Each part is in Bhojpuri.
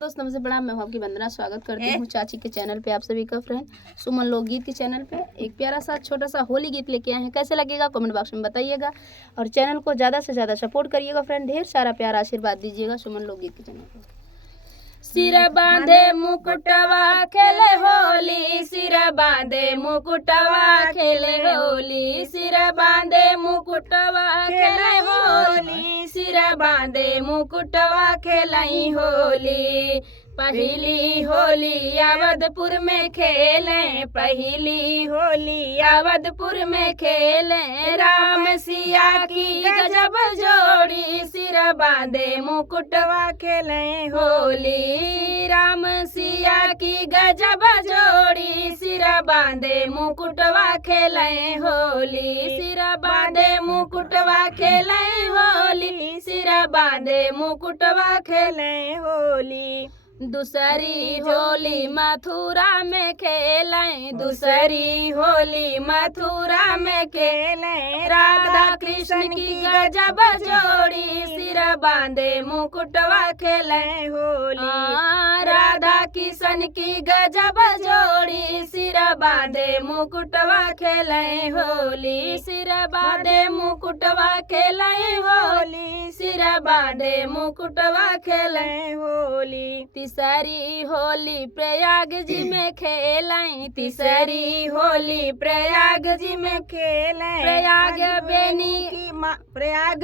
दोस्त नमस्ते प्रणाम। मैं हूं आपकी वंदना। स्वागत करती हूं चाची के चैनल पे आप सभी का। फ्रेंड सुमन लोकगीत के चैनल पे एक प्यारा सा छोटा सा होली गीत लेके आए हैं। कैसे लगेगा कमेंट बॉक्स में बताइएगा और चैनल को ज़्यादा से ज़्यादा सपोर्ट करिएगा। फ्रेंड ढेर सारा प्यार आशीर्वाद दीजिएगा सुमन लोकगीत के चैनल पर। सिर बांधे मुकुटवा खेले होली, सिर बांधे मुकुटवा खेले होली, सिर बांधे मुकुटवा खेले होली, सिर बांधे मुकुटवा खेलाई होली। पहली होली अवधपुर में खेले, पहली होली अवधपुर में खेले। राम सिया की गजब जोड़ी, सिर बांधे मुकुटवा खेले होली। राम सिया की गजब जोड़ी, सिर बांधे मुकुटवा खेले होली, सिर बांधे मुकुटवा खेले होली, सिर बांधे मुकुटवा खेले होली। दूसरी होली मथुरा में खेले, दूसरी होली मथुरा में खेले। राधा कृष्ण की गजब जोड़ी, सिर बांधे मुकुटवा खेले होली। राधा कृष्ण की गजब जोड़ी, सिर बांधे मुकुटवा खेले होली, सिर बांधे मुकुटवा खेले होली, सिर बांधे मुकुटवा खेले होली। तीसरी होली प्रयाग जी में खेलें, तीसरी होली प्रयाग जी में खेलें। प्रयाग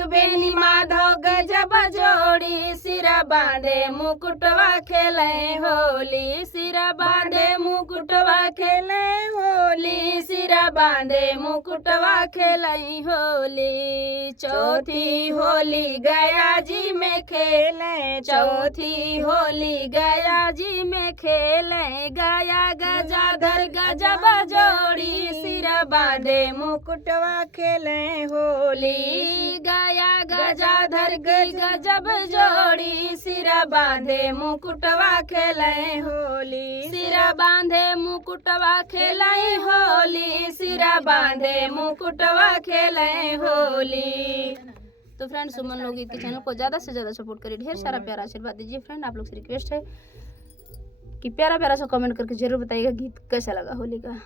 बेनी माधव गजब जोड़ी, सिर बांधे मुकुटवा खेलें होली, सिर बांधे मुकुटवा खेलें होली, सिर बांधे मुकुटवा खेलें होली। चौथी होली गया जी में खेलें, चौथी होली गया जी में खेले। गया गजाधर गजब जोड़ी, सिर बांधे मुकुटवा खेले होली। गया गजाधर गजब जोड़ी, सिर बांधे मुकुटवा खेले होली, सिर बांधे मुकुटवा खेले होली, सिर बांधे मुकुटवा खेले होली। तो फ्रेंड सुमन लोकगीत के चैनल को ज़्यादा से ज़्यादा सपोर्ट करिए, ढेर सारा प्यारा आशीर्वाद दीजिए। फ्रेंड आप लोग से रिक्वेस्ट है कि प्यारा प्यारा सा कमेंट करके जरूर बताइएगा गीत कैसा लगा होली का।